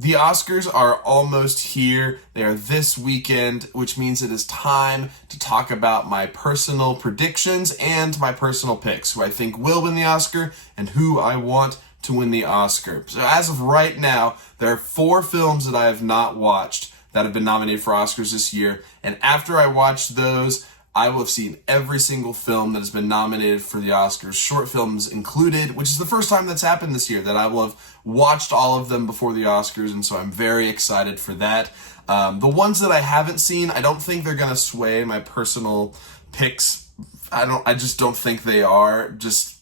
The Oscars are almost here. They are this weekend, which means it is time to talk about my personal predictions and my personal picks, who I think will win the Oscar and who I want to win the Oscar. So as of right now, there are 4 films that I have not watched that have been nominated for Oscars this year, and after I watch those, I will have seen every single film that has been nominated for the Oscars, short films included, which is the first time that's happened this year, that I will have watched all of them before the Oscars, and so I'm very excited for that. The ones that I haven't seen, I don't think they're going to sway my personal picks. I just don't think they are, just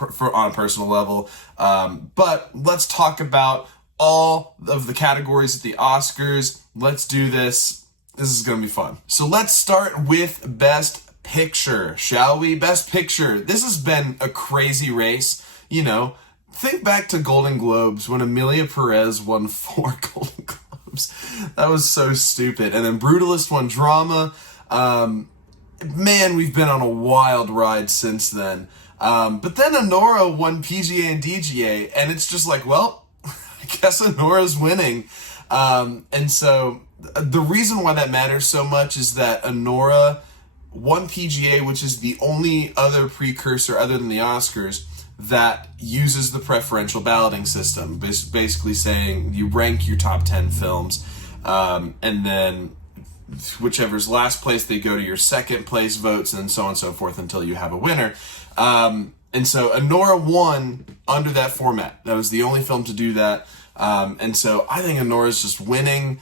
on a personal level. But let's talk about all of the categories at the Oscars. Let's do this. This is going to be fun. So let's start with Best Picture, shall we? Best Picture. This has been a crazy race. You know, think back to Golden Globes when Emilia Perez won 4 Golden Globes. That was so stupid. And then Brutalist won Drama. Man, we've been on a wild ride since then. But then Anora won PGA and DGA, and it's just like, well, I guess Anora's winning. And so the reason why that matters so much is that Anora won PGA, which is the only other precursor other than the Oscars that uses the preferential balloting system, basically saying you rank your top 10 films, and then whichever's last place, they go to your second place votes, and so on and so forth until you have a winner. And so Anora won under that format. That was the only film to do that. And so I think Anora's just winning.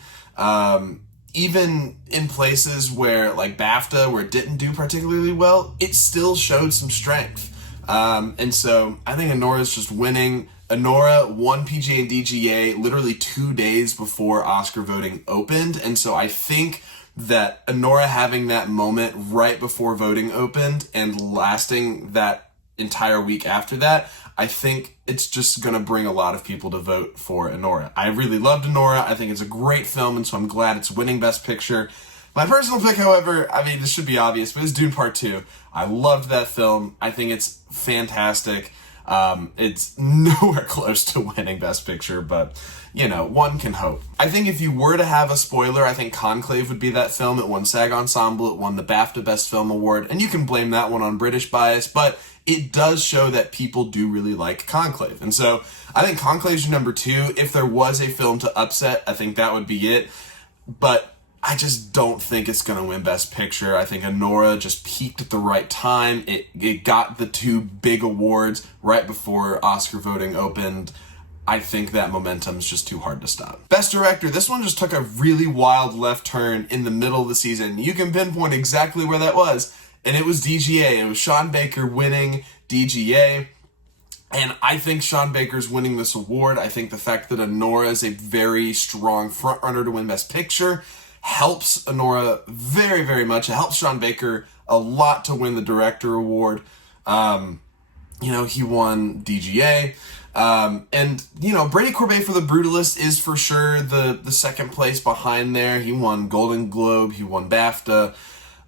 Even in places where, like BAFTA, where it didn't do particularly well, it still showed some strength. And so I think Anora's just winning. Anora won PGA and DGA literally 2 days before Oscar voting opened. And so I think that Anora having that moment right before voting opened and lasting that entire week after that, I think it's just going to bring a lot of people to vote for Anora. I really loved Anora. I think it's a great film, and so I'm glad it's winning Best Picture. My personal pick, however, I mean, this should be obvious, but it's Dune Part 2. I loved that film. I think it's fantastic. It's nowhere close to winning Best Picture, but, you know, one can hope. I think if you were to have a spoiler, I think Conclave would be that film. It won SAG Ensemble. It won the BAFTA Best Film Award, and you can blame that one on British bias, but it does show that people do really like Conclave. And so I think Conclave's your number 2. If there was a film to upset, I think that would be it. But I just don't think it's going to win Best Picture. I think Anora just peaked at the right time. It got the 2 big awards right before Oscar voting opened. I think that momentum is just too hard to stop. Best Director, this one just took a really wild left turn in the middle of the season. You can pinpoint exactly where that was. And it was DGA. It was Sean Baker winning DGA. And I think Sean Baker's winning this award. I think the fact that Anora is a very strong frontrunner to win Best Picture helps Anora very, very much. It helps Sean Baker a lot to win the Director Award. You know, he won DGA. And, you know, Brady Corbet for The Brutalist is for sure the second place behind there. He won Golden Globe. He won BAFTA.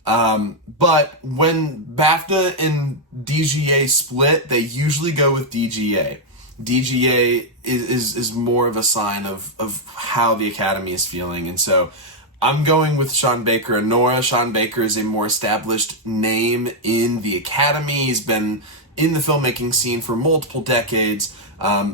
But when BAFTA and DGA split, they usually go with DGA. DGA is more of a sign of how the Academy is feeling. And so I'm going with Sean Baker. Anora. Sean Baker is a more established name in the Academy. He's been in the filmmaking scene for multiple decades,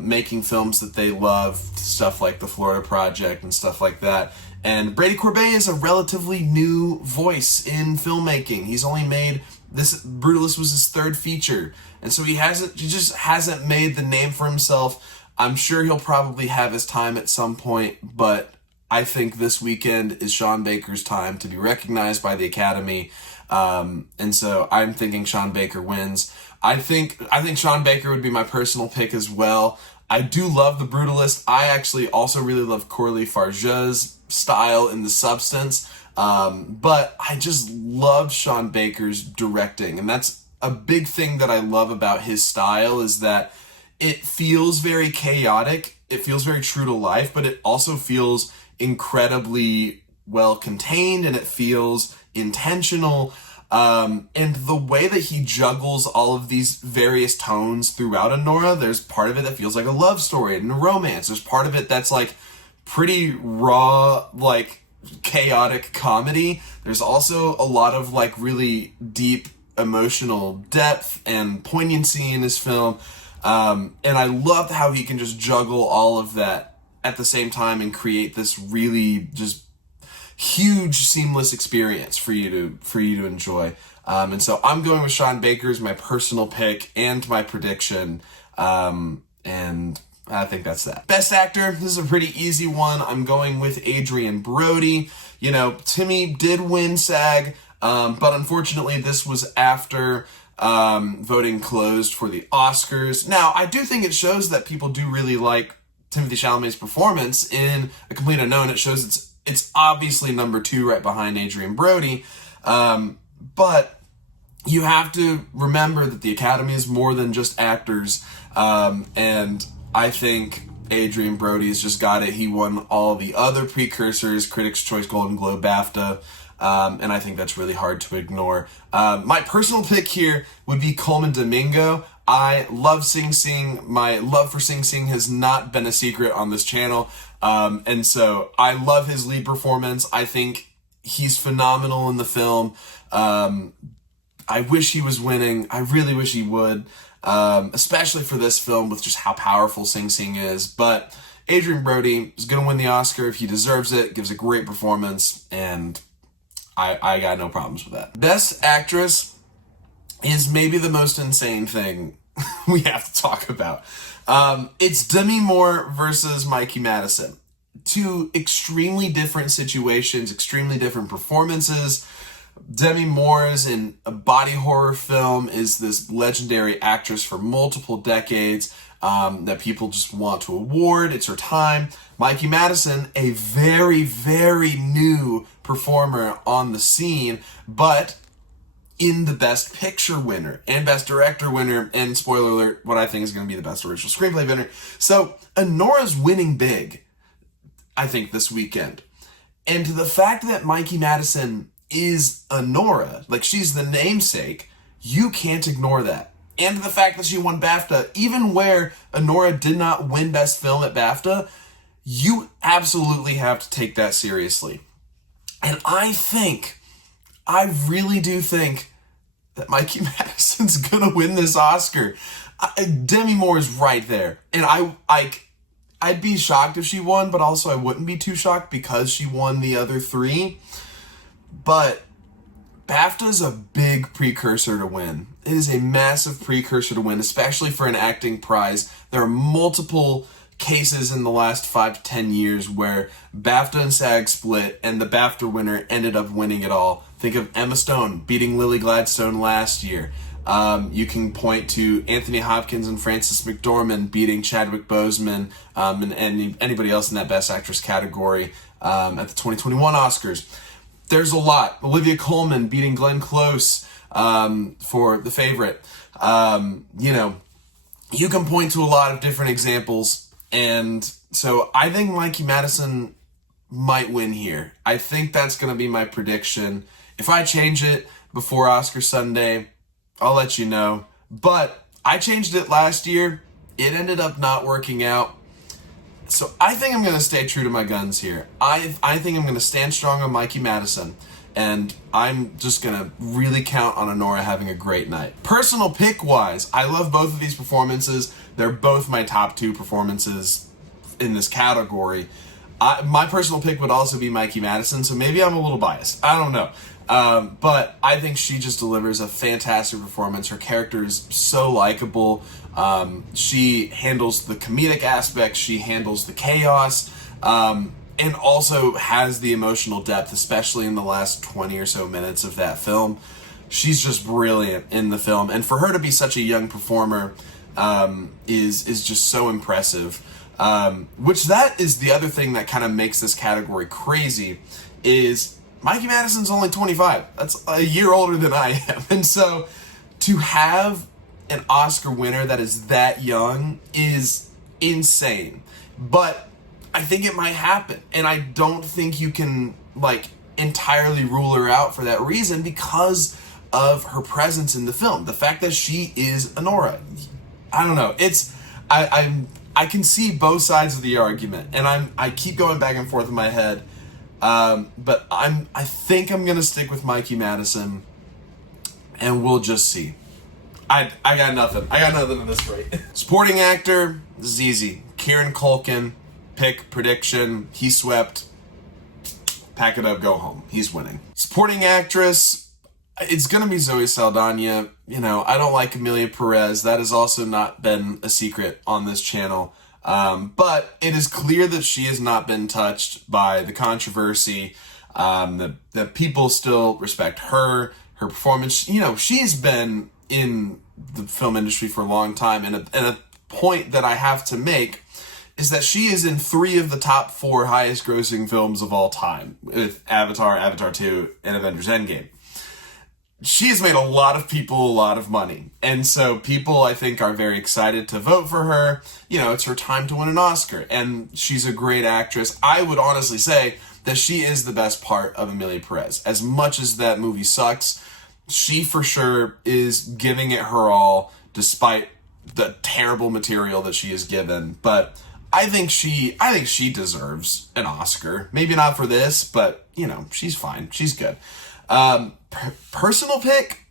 making films that they love, stuff like The Florida Project and stuff like that. And Brady Corbet is a relatively new voice in filmmaking. He's only made this, Brutalist was his 3rd feature. And so he just hasn't made the name for himself. I'm sure he'll probably have his time at some point, but I think this weekend is Sean Baker's time to be recognized by the Academy. And so I'm thinking Sean Baker wins. I think Sean Baker would be my personal pick as well. I do love The Brutalist. I actually also really love Corley Farge's style in The Substance. But I just love Sean Baker's directing. And that's a big thing that I love about his style, is that it feels very chaotic. It feels very true to life, but it also feels incredibly well contained, and it feels intentional. And the way that he juggles all of these various tones throughout Anora, there's part of it that feels like a love story and a romance. There's part of it that's like pretty raw, like, chaotic comedy. There's also a lot of, like, really deep emotional depth and poignancy in his film. And I love how he can just juggle all of that at the same time and create this really just huge seamless experience for you to enjoy. And so I'm going with Sean Baker as my personal pick and my prediction. And I think that's that. Best actor, this is a pretty easy one. I'm going with Adrien Brody. You know, Timmy did win SAG, but unfortunately this was after voting closed for the Oscars. Now, I do think it shows that people do really like Timothée Chalamet's performance in A Complete Unknown. It shows it's obviously number 2 right behind Adrien Brody. But you have to remember that the Academy is more than just actors. And I think Adrien Brody's just got it. He won all the other precursors, Critics' Choice, Golden Globe, BAFTA. And I think that's really hard to ignore. My personal pick here would be Colman Domingo. I love Sing Sing. My love for Sing Sing has not been a secret on this channel. And so I love his lead performance. I think he's phenomenal in the film. I wish he was winning. I really wish he would. Especially for this film with just how powerful Sing Sing is. But Adrien Brody is going to win the Oscar if he deserves it. Gives a great performance, and I got no problems with that. Best Actress is maybe the most insane thing we have to talk about. It's Demi Moore versus Mikey Madison. Two extremely different situations, extremely different performances. Demi Moore is in a body horror film, is this legendary actress for multiple decades that people just want to award. It's her time. Mikey Madison, a very, very new performer on the scene, but in the Best Picture winner and Best Director winner, and spoiler alert, what I think is going to be the Best Original Screenplay winner. So Anora's winning big, I think, this weekend. And the fact that Mikey Madison is Anora, like she's the namesake, you can't ignore that. And the fact that she won BAFTA, even where Anora did not win Best Film at BAFTA, you absolutely have to take that seriously. And I really do think that Mikey Madison's gonna win this Oscar. Demi Moore is right there. And I'd be shocked if she won, but also I wouldn't be too shocked because she won the other 3. But BAFTA is a big precursor to win. It is a massive precursor to win, especially for an acting prize. There are multiple cases in the last 5 to 10 years where BAFTA and SAG split and the BAFTA winner ended up winning it all. Think of Emma Stone beating Lily Gladstone last year. You can point to Anthony Hopkins and Frances McDormand beating Chadwick Boseman and anybody else in that Best Actress category at the 2021 Oscars. There's a lot. Olivia Colman beating Glenn Close for The Favorite. You can point to a lot of different examples. And so I think Mikey Madison might win here. I think that's going to be my prediction. If I change it before Oscar Sunday, I'll let you know. But I changed it last year. It ended up not working out. So I think I'm going to stay true to my guns here. I think I'm going to stand strong on Mikey Madison. And I'm just going to really count on Anora having a great night. Personal pick-wise, I love both of these performances. They're both my top 2 performances in this category. My personal pick would also be Mikey Madison, so maybe I'm a little biased. I don't know. But I think she just delivers a fantastic performance. Her character is so likable. She handles the comedic aspect. She handles the chaos. And also has the emotional depth, especially in the last 20 or so minutes of that film. She's just brilliant in the film. And for her to be such a young performer is just so impressive. Which that is the other thing that kind of makes this category crazy, is Mikey Madison's only 25. That's a year older than I am. And so to have an Oscar winner that is that young is insane. But I think it might happen. And I don't think you can entirely rule her out for that reason because of her presence in the film. The fact that she is Anora. I don't know. I I can see both sides of the argument, and I keep going back and forth in my head. But I think I'm gonna stick with Mikey Madison, and we'll just see. I got nothing. I got nothing in this rate. Supporting actor, this is easy. Kieran Culkin, pick, prediction, he swept. Pack it up, go home. He's winning. Supporting actress, it's gonna be Zoe Saldana. You know, I don't like Emilia Perez. That has also not been a secret on this channel. But it is clear that she has not been touched by the controversy. That people still respect her performance. You know, she's been in the film industry for a long time, and a point that I have to make is that she is in 3 of the top 4 highest grossing films of all time, with Avatar, Avatar 2, and Avengers Endgame. She has made a lot of people a lot of money. And so people, I think, are very excited to vote for her. You know, it's her time to win an Oscar. And she's a great actress. I would honestly say that she is the best part of Emilia Perez. As much as that movie sucks, she for sure is giving it her all, despite the terrible material that she is given. But I think she deserves an Oscar. Maybe not for this, but, you know, she's fine. She's good. Personal pick,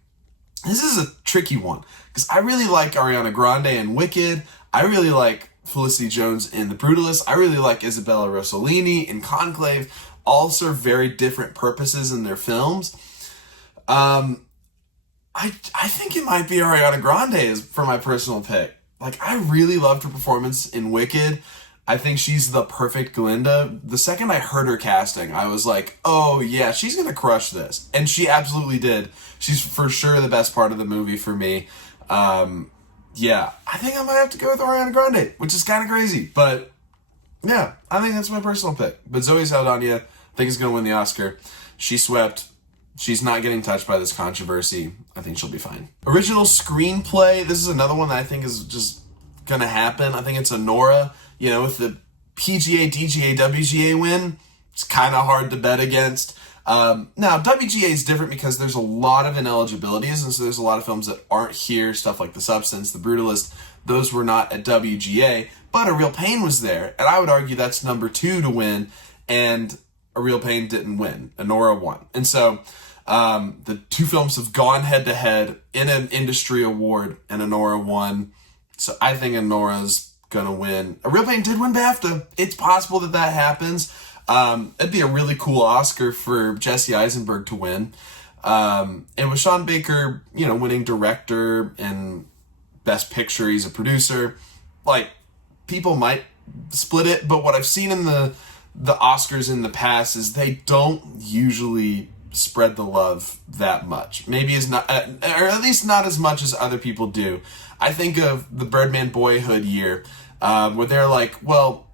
this is a tricky one, because I really like Ariana Grande in Wicked. I really like Felicity Jones in The Brutalist. I really like Isabella Rossellini in Conclave. All serve very different purposes in their films. I think it might be Ariana Grande for my personal pick. Like, I really loved her performance in Wicked. I think she's the perfect Glinda. The second I heard her casting, I was like, oh yeah, she's gonna crush this. And she absolutely did. She's for sure the best part of the movie for me. Yeah, I think I might have to go with Ariana Grande, which is kind of crazy. But yeah, I think that's my personal pick. But Zoe Saldana, I think, is gonna win the Oscar. She swept. She's not getting touched by this controversy. I think she'll be fine. Original screenplay. This is another one that I think is just gonna happen. I think it's Anora. You know, with the PGA, DGA, WGA win, it's kind of hard to bet against. Now, WGA is different because there's a lot of ineligibilities, and so there's a lot of films that aren't here, stuff like The Substance, The Brutalist. Those were not at WGA, but A Real Pain was there, and I would argue that's number 2 to win, and A Real Pain didn't win. Anora won. And so the 2 films have gone head-to-head in an industry award, and Anora won. So I think Anora's gonna win. A Real Pain did win BAFTA. It's possible that happens. It'd be a really cool Oscar for Jesse Eisenberg to win. And with Sean Baker, you know, winning director and best picture, he's a producer. Like, people might split it, but what I've seen in the Oscars in the past is they don't usually spread the love that much. Maybe it's not, or at least not as much as other people do. I think of the Birdman Boyhood year, where they're like, well,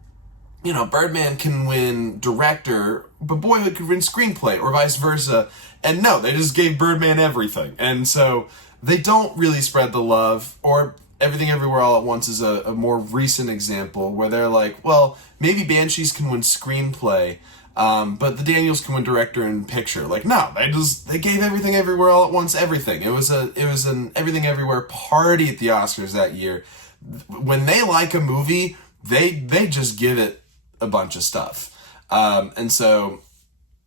you know, Birdman can win director, but Boyhood could win screenplay, or vice versa. And no, they just gave Birdman everything. And so they don't really spread the love. Or Everything Everywhere All at Once is a more recent example where they're like, well, maybe Banshees can win screenplay, but the Daniels can win director and picture. Like, no, they gave Everything Everywhere All at Once everything. It was an Everything Everywhere party at the Oscars that year. When they like a movie, they just give it a bunch of stuff. And so,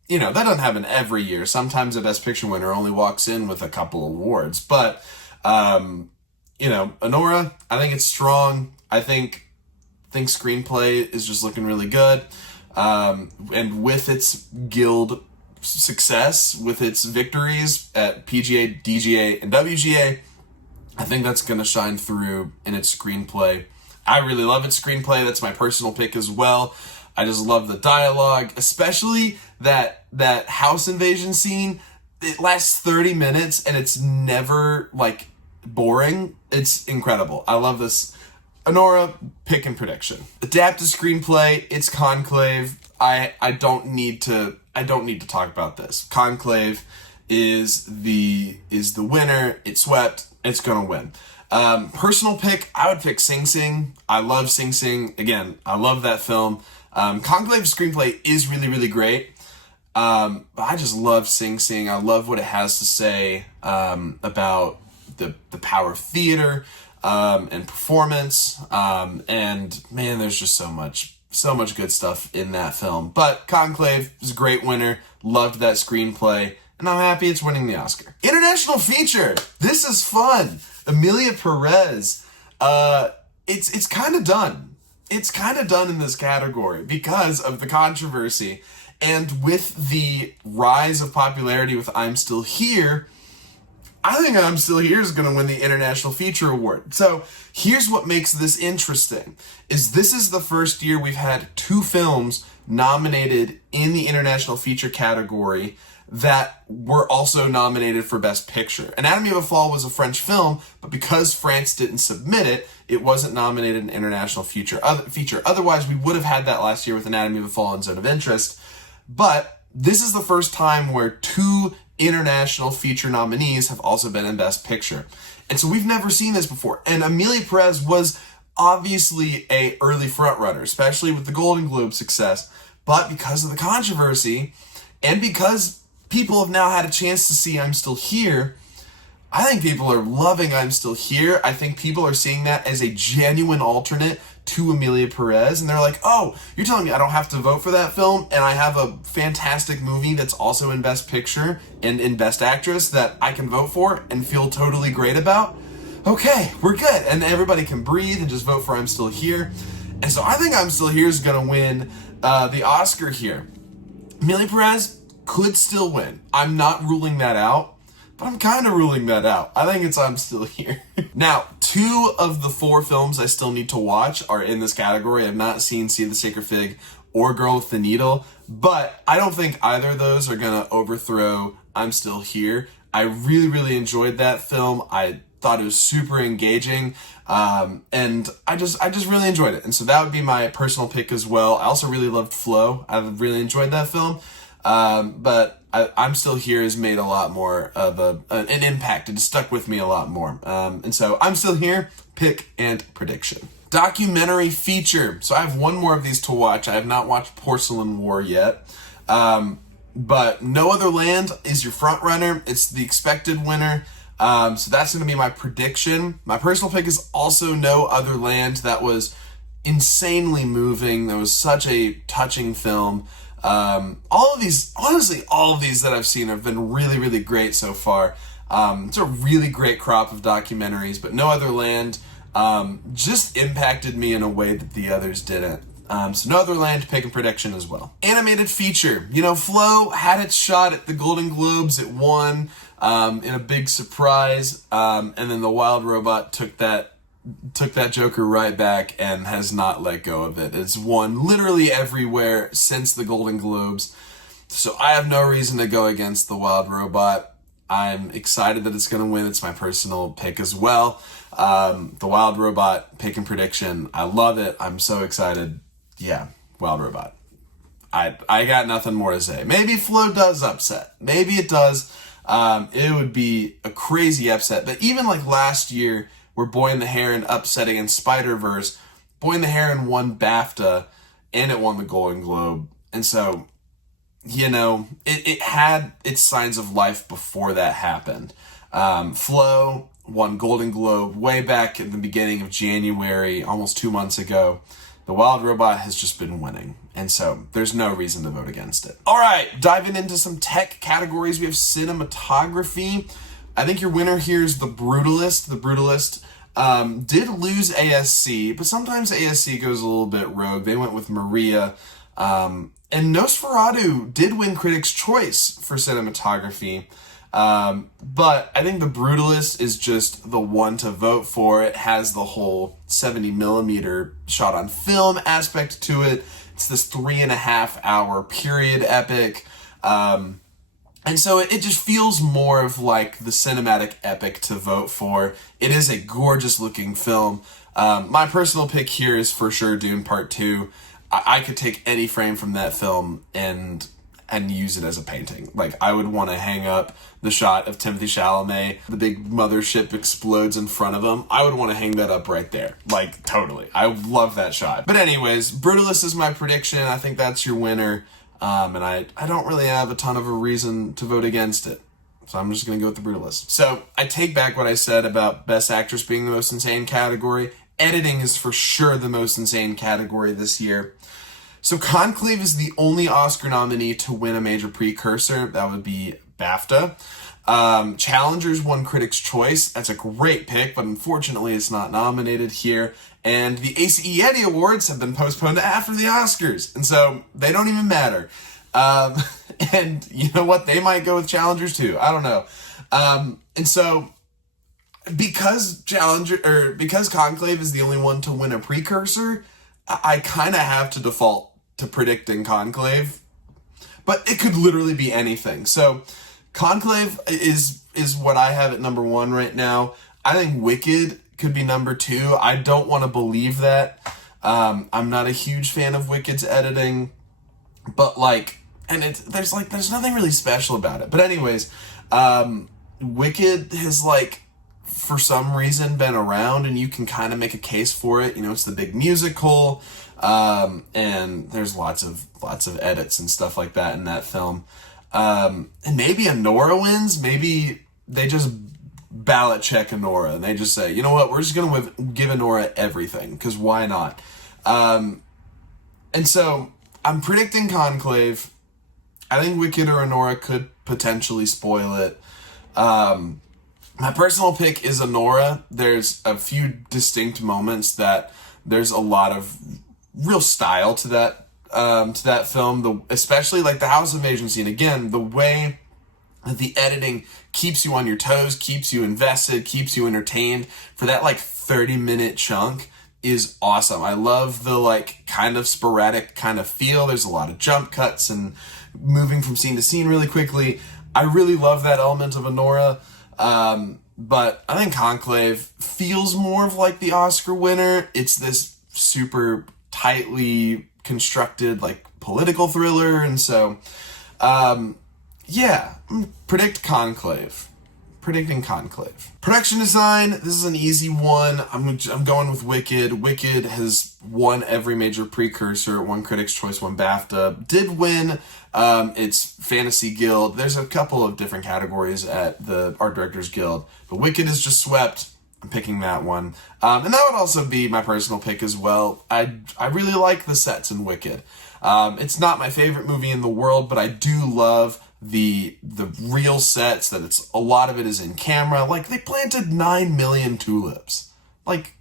you know, that doesn't happen every year. Sometimes a Best Picture winner only walks in with a couple awards. But, you know, Anora, I think it's strong. I think screenplay is just looking really good. And with its Guild success, with its victories at PGA, DGA, and WGA, I think that's going to shine through in its screenplay. I really love its screenplay. That's my personal pick as well. I just love the dialogue, especially that house invasion scene. It lasts 30 minutes and it's never, like, boring. It's incredible. I love this. Anora, pick and prediction. Adapted screenplay, it's Conclave. I don't need to talk about this. Conclave is the winner. It swept. It's gonna win. Personal pick, I would pick Sing Sing. I love Sing Sing. Again, I love that film. Conclave's screenplay is really, really great. But I just love Sing Sing. I love what it has to say about the power of theater. and performance. And man, there's just so much good stuff in that film. But Conclave is a great winner. Loved that screenplay. And I'm happy it's winning the Oscar. International feature. This is fun. Emilia Perez. It's kind of done. It's kind of done in this category because of the controversy. And with the rise of popularity with I'm Still Here, I think I'm Still Here is going to win the International Feature Award. So here's what makes this interesting, is this is the first year we've had 2 films nominated in the International Feature category that were also nominated for Best Picture. Anatomy of a Fall was a French film, but because France didn't submit it, it wasn't nominated in International Feature. Otherwise, we would have had that last year with Anatomy of a Fall and Zone of Interest. But this is the first time where 2 international feature nominees have also been in Best Picture. And so we've never seen this before. And Emilia Perez was obviously a early frontrunner, especially with the Golden Globe success. But because of the controversy, and because people have now had a chance to see I'm Still Here, I think people are loving I'm Still Here. I think people are seeing that as a genuine alternate to Emilia Perez, and they're like, oh, you're telling me I don't have to vote for that film, and I have a fantastic movie that's also in Best Picture and in Best Actress that I can vote for and feel totally great about? Okay, we're good. And everybody can breathe and just vote for I'm Still Here. And so I think I'm Still Here is going to win the Oscar here. Emilia Perez could still win. I'm not ruling that out, but I'm kind of ruling that out. I think it's I'm Still Here. Now, 2 of the 4 films I still need to watch are in this category. I've not seen See the Sacred Fig or Girl with the Needle, but I don't think either of those are going to overthrow I'm Still Here. I really, really enjoyed that film. I thought it was super engaging, and I just really enjoyed it. And so that would be my personal pick as well. I also really loved Flow. I really enjoyed that film. But I'm Still Here has made a lot more of an impact. It stuck with me a lot more. And so I'm Still Here, pick and prediction. Documentary feature. So I have one more of these to watch. I have not watched Porcelain War yet. But No Other Land is your front runner. It's the expected winner. So that's going to be my prediction. My personal pick is also No Other Land. That was insanely moving. That was such a touching film. All of these that I've seen have been really, really great so far. It's a really great crop of documentaries, but No Other Land just impacted me in a way that the others didn't. So No Other Land, pick and prediction as well. Animated feature. You know, Flow had its shot at the Golden Globes. It won in a big surprise, and then The Wild Robot took that Joker right back and has not let go of it. It's won literally everywhere since the Golden Globes. So I have no reason to go against The Wild Robot. I'm excited that it's going to win. It's my personal pick as well. The Wild Robot, pick and prediction. I love it. I'm so excited. Yeah, Wild Robot. I got nothing more to say. Maybe Flow does upset. Maybe it does. It would be a crazy upset. But even like last year, where Boy and the Heron upsetting in Spider-Verse, Boy and the Heron won BAFTA, and it won the Golden Globe. And so, you know, it had its signs of life before that happened. Flow won Golden Globe way back at the beginning of January, almost 2 months ago. The Wild Robot has just been winning. And so there's no reason to vote against it. All right, diving into some tech categories. We have cinematography. I think your winner here is The Brutalist. The Brutalist did lose ASC, but sometimes ASC goes a little bit rogue. They went with Maria. And Nosferatu did win Critics' Choice for cinematography. But I think The Brutalist is just the one to vote for. It has the whole 70 millimeter shot on film aspect to it. It's this 3.5 hour period epic. And so it just feels more of like the cinematic epic to vote for. It is a gorgeous looking film. My personal pick here is for sure Dune Part 2. I could take any frame from that film and use it as a painting. Like, I would want to hang up the shot of Timothée Chalamet, the big mothership explodes in front of him. I would want to hang that up right there. Like, totally. I love that shot. But anyways, Brutalist is my prediction. I think that's your winner. And I don't really have a ton of a reason to vote against it. So I'm just going to go with The Brutalist. So I take back what I said about Best Actress being the most insane category. Editing is for sure the most insane category this year. So Conclave is the only Oscar nominee to win a major precursor. That would be BAFTA. Challengers won Critics' Choice. That's a great pick, but unfortunately it's not nominated here. And the ACE Yeti Awards have been postponed to after the Oscars, and so they don't even matter. And you know what? They might go with Challengers too. I don't know. And so because Conclave is the only one to win a precursor, I kind of have to default to predicting Conclave, but it could literally be anything. So Conclave is what I have at number 1 right now. I think Wicked could be number 2. I don't want to believe that. I'm not a huge fan of Wicked's editing, but there's nothing really special about it. But anyways, Wicked has for some reason been around, and you can kind of make a case for it. It's the big musical, and there's lots of edits and stuff like that in that film. And maybe Anora wins. Maybe they just ballot check Anora and they just say, you know what, we're just gonna give Anora everything, because why not? And so I'm predicting Conclave. I think Wicked or Anora could potentially spoil it. My personal pick is Anora. There's a few distinct moments that there's a lot of real style to that film, especially the house invasion scene. Again, the way that the editing keeps you on your toes, keeps you invested, keeps you entertained for that 30-minute chunk is awesome. I love the kind of sporadic kind of feel. There's a lot of jump cuts and moving from scene to scene really quickly. I really love that element of Anora. But I think Conclave feels more of the Oscar winner. It's this super tightly constructed political thriller, and so predict Conclave. Predicting Conclave. Production design, this is an easy one. I'm going with Wicked. Wicked has won every major precursor, won Critics' Choice, won BAFTA, did win its Fantasy Guild. There's a couple of different categories at the Art Directors Guild, but Wicked is just swept. I'm picking that one. And that would also be my personal pick as well. I really like the sets in Wicked. It's not my favorite movie in the world, but I do love the real sets, that a lot of it is in camera. They planted 9 million tulips.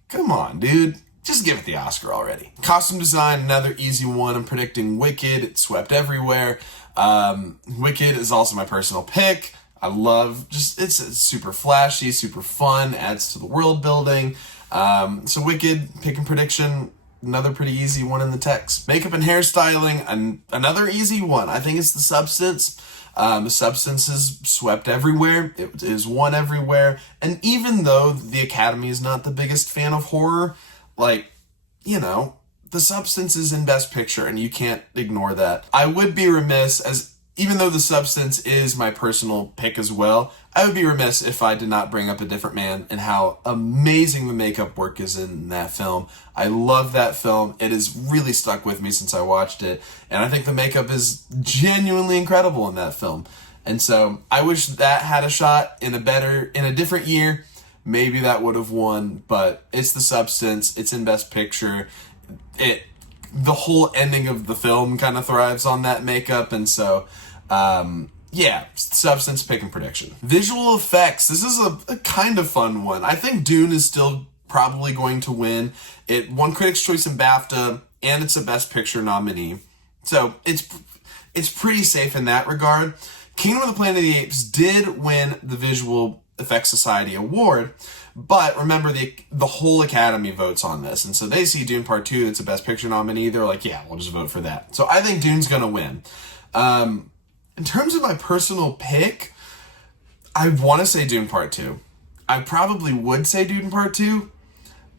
Come on, dude. Just give it the Oscar already. Costume design, another easy one. I'm predicting Wicked. It swept everywhere. Wicked is also my personal pick. I love it's super flashy, super fun, adds to the world building. So Wicked, pick and prediction, another pretty easy one in the text. Makeup and hairstyling, another easy one. I think it's The Substance. The Substance is swept everywhere. It is won everywhere. And even though the Academy is not the biggest fan of horror, The Substance is in Best Picture, and you can't ignore that. I would be remiss, even though The Substance is my personal pick as well, I would be remiss if I did not bring up A Different Man and how amazing the makeup work is in that film. I love that film. It has really stuck with me since I watched it, and I think the makeup is genuinely incredible in that film. And so I wish that had a shot in a different year. Maybe that would have won, but it's The Substance. It's in Best Picture. The whole ending of the film kind of thrives on that makeup, and so Substance, pick and prediction. Visual effects. This is a kind of fun one. I think Dune is still probably going to win. It won Critics' Choice and BAFTA, and it's a Best Picture nominee. So it's pretty safe in that regard. Kingdom of the Planet of the Apes did win the Visual Effects Society Award, but remember the whole Academy votes on this, and so they see Dune Part 2, that's a Best Picture nominee, they're like, yeah, we'll just vote for that. So I think Dune's gonna win. In terms of my personal pick, I want to say Dune Part 2. I probably would say Dune Part 2,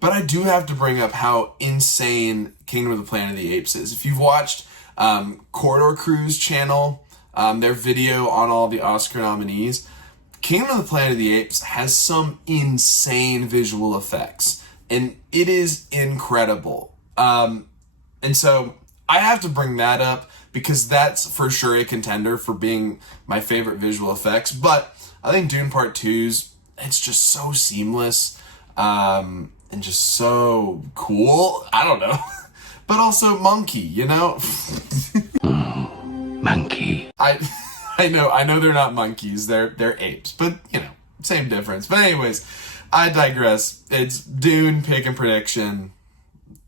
but I do have to bring up how insane Kingdom of the Planet of the Apes is. If you've watched Corridor Crew's channel, their video on all the Oscar nominees, Kingdom of the Planet of the Apes has some insane visual effects, and it is incredible. And so I have to bring that up because that's for sure a contender for being my favorite visual effects. But I think Dune Part 2's, it's just so seamless, and just so cool. I don't know. But also monkey, you know? Monkey. I know they're not monkeys, they're apes, but you know, same difference. But anyways, I digress. It's Dune, pick and prediction.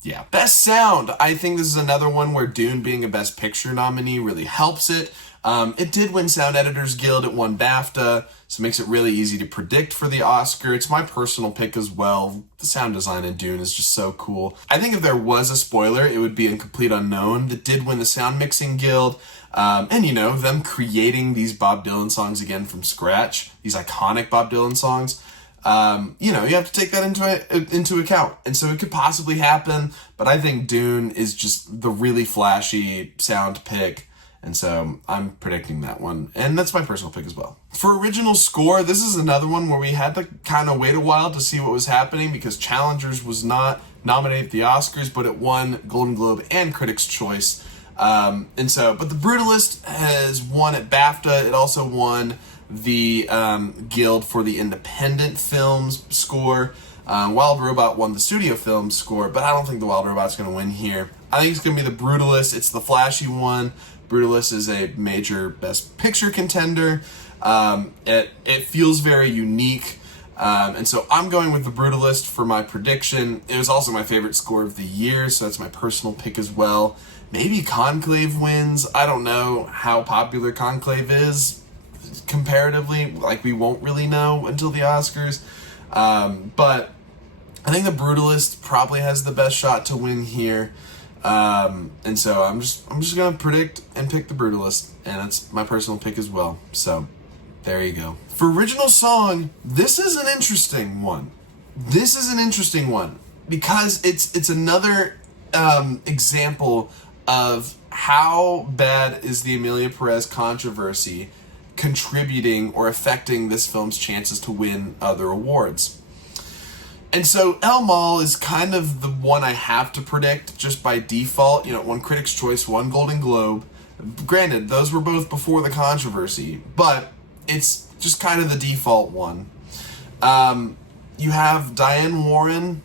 Yeah. Best sound. I think this is another one where Dune being a Best Picture nominee really helps it. It did win Sound Editors Guild. It won BAFTA, so it makes it really easy to predict for the Oscar. It's my personal pick as well. The sound design in Dune is just so cool. I think if there was a spoiler, it would be in Complete Unknown that did win the Sound Mixing Guild. And you know, them creating these Bob Dylan songs again from scratch, these iconic Bob Dylan songs. You know, you have to take that into account. And so it could possibly happen, but I think Dune is just the really flashy sound pick. And so I'm predicting that one. And that's my personal pick as well. For original score, this is another one where we had to kind of wait a while to see what was happening because Challengers was not nominated at the Oscars, but it won Golden Globe and Critics' Choice. But The Brutalist has won at BAFTA. It also won the Guild for the Independent Films score. Wild Robot won the Studio Film score, but I don't think the Wild Robot's going to win here. I think it's going to be The Brutalist. It's the flashy one. Brutalist is a major Best Picture contender. It feels very unique. And so I'm going with The Brutalist for my prediction. It was also my favorite score of the year, so that's my personal pick as well. Maybe Conclave wins. I don't know how popular Conclave is comparatively. Like, we won't really know until the Oscars. But I think The Brutalist probably has the best shot to win here. And so I'm just gonna predict and pick The Brutalist, and it's my personal pick as well. So there you go. For original song, this is an interesting one. Because it's another example of how bad is the Emilia Perez controversy contributing or affecting this film's chances to win other awards. And so El Mal is kind of the one I have to predict just by default. You know, one Critics' Choice, one Golden Globe. Granted, those were both before the controversy, but it's just kind of the default one. You have Diane Warren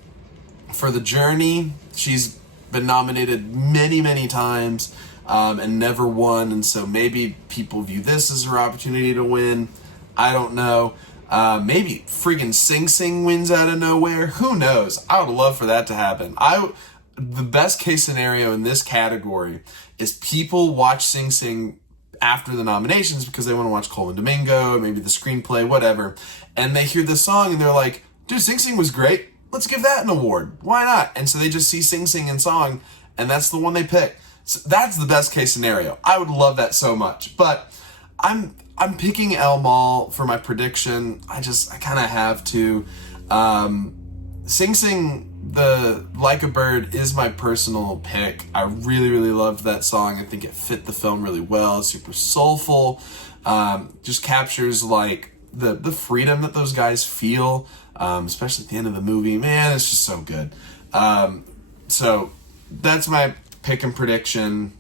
for The Journey. She's been nominated many, many times and never won, and so maybe people view this as her opportunity to win. I don't know. Maybe friggin' Sing Sing wins out of nowhere. Who knows? I would love for that to happen. The best case scenario in this category is people watch Sing Sing after the nominations because they want to watch Colin Domingo, maybe the screenplay, whatever, and they hear this song and they're like, dude, Sing Sing was great. Let's give that an award. Why not? And so they just see Sing Sing and song, and that's the one they pick. So that's the best case scenario. I would love that so much. But I'm picking El Mal for my prediction. I kind of have to. Sing Sing, the Like a Bird, is my personal pick. I really, really loved that song. I think it fit the film really well. It's super soulful. Just captures like the freedom that those guys feel, especially at the end of the movie. Man, it's just so good. So that's my pick and prediction.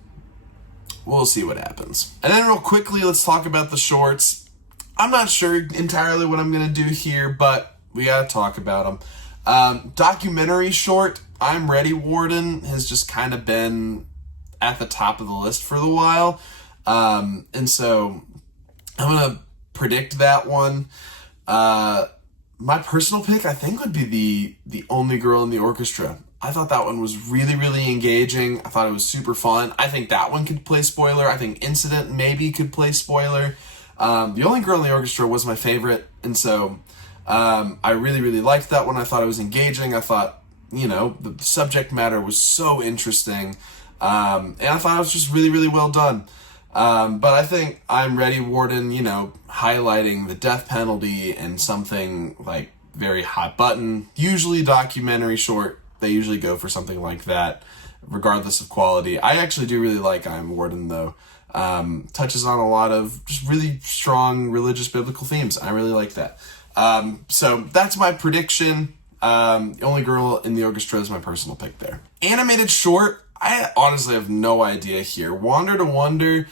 We'll see what happens. And then real quickly, let's talk about the shorts. I'm not sure entirely what I'm going to do here, but we got to talk about them. Documentary short, I'm Ready Warden, has just kind of been at the top of the list for a while. And so I'm going to predict that one. My personal pick, I think, would be the Only Girl in the Orchestra. I thought that one was really, really engaging. I thought it was super fun. I think that one could play spoiler. I think Incident maybe could play spoiler. The Only Girl in the Orchestra was my favorite, and so I really, really liked that one. I thought it was engaging. I thought, the subject matter was so interesting, and I thought it was just really, really well done. But I think I'm Ready Warden, highlighting the death penalty and something like very hot button, usually documentary short. They usually go for something like that, regardless of quality. I actually do really like I'm Warden, though. Touches on a lot of just really strong religious biblical themes. I really like that. So that's my prediction. The Only Girl in the Orchestra is my personal pick there. Animated short, I honestly have no idea here. Wander to Wonder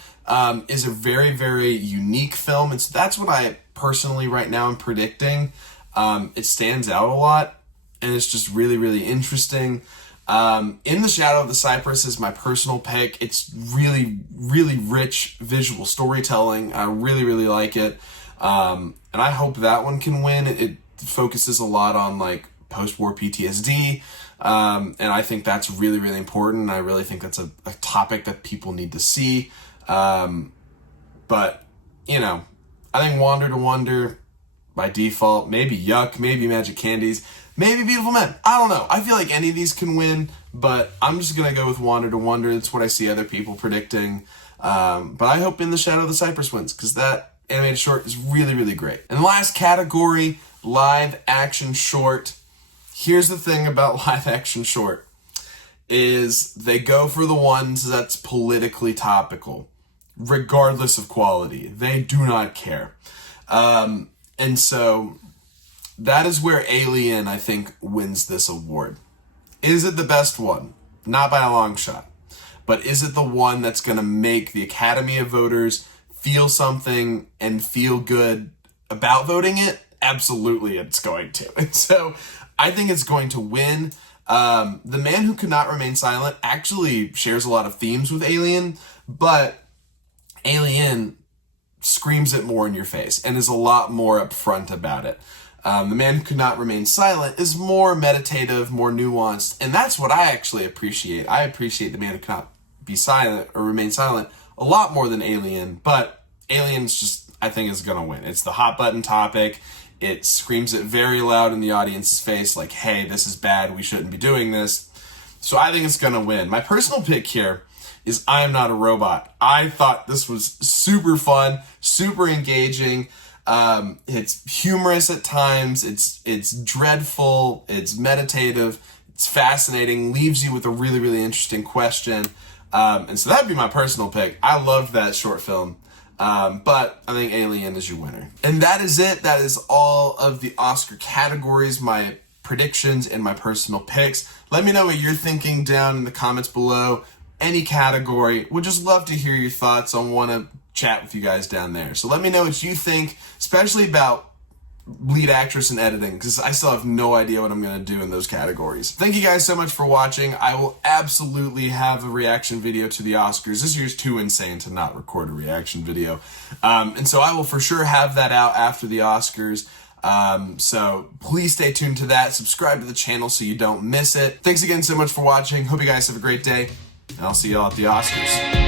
is a very, very unique film, and so that's what I personally right now am predicting. It stands out a lot, and it's just really, really interesting. In the Shadow of the Cypress is my personal pick. It's really, really rich visual storytelling. I really, really like it. And I hope that one can win. It focuses a lot on like post-war PTSD. And I think that's really, really important. I really think that's a topic that people need to see. But, you know, I think Wander to Wonder by default, maybe Yuck, maybe Magic Candies, maybe Beautiful Men. I don't know. I feel like any of these can win, but I'm just going to go with Wander to Wonder. That's what I see other people predicting. But I hope In the Shadow of the Cypress wins, because that animated short is really, really great. And the last category, live action short. Here's the thing about live action short, is they go for the ones that's politically topical, regardless of quality. They do not care. And so that is where Alien, I think, wins this award. Is it the best one? Not by a long shot. But is it the one that's going to make the Academy of Voters feel something and feel good about voting it? Absolutely, it's going to. And so I think it's going to win. The Man Who Could Not Remain Silent actually shares a lot of themes with Alien, but Alien screams it more in your face and is a lot more upfront about it. The Man Who Could Not Remain Silent is more meditative, more nuanced, and that's what I actually appreciate. I appreciate The Man Who Could Not Be Silent or Remain Silent a lot more than Alien, but Alien's just, I think, is going to win. It's the hot button topic. It screams it very loud in the audience's face, like, hey, this is bad, we shouldn't be doing this. So I think it's going to win. My personal pick here is I Am Not a Robot. I thought this was super fun, super engaging. It's humorous at times. It's dreadful. It's meditative. It's fascinating. Leaves you with a really, really interesting question. And so that'd be my personal pick. I loved that short film. But I think Alien is your winner. And that is it. That is all of the Oscar categories, my predictions, and my personal picks. Let me know what you're thinking down in the comments below. Any category. Would just love to hear your thoughts. I want to chat with you guys down there. So let me know what you think, especially about lead actress and editing, because I still have no idea what I'm going to do in those categories. Thank you guys so much for watching. I will absolutely have a reaction video to the Oscars. This year's too insane to not record a reaction video. And so I will for sure have that out after the Oscars. So please stay tuned to that. Subscribe to the channel so you don't miss it. Thanks again so much for watching. Hope you guys have a great day, and I'll see y'all at the Oscars.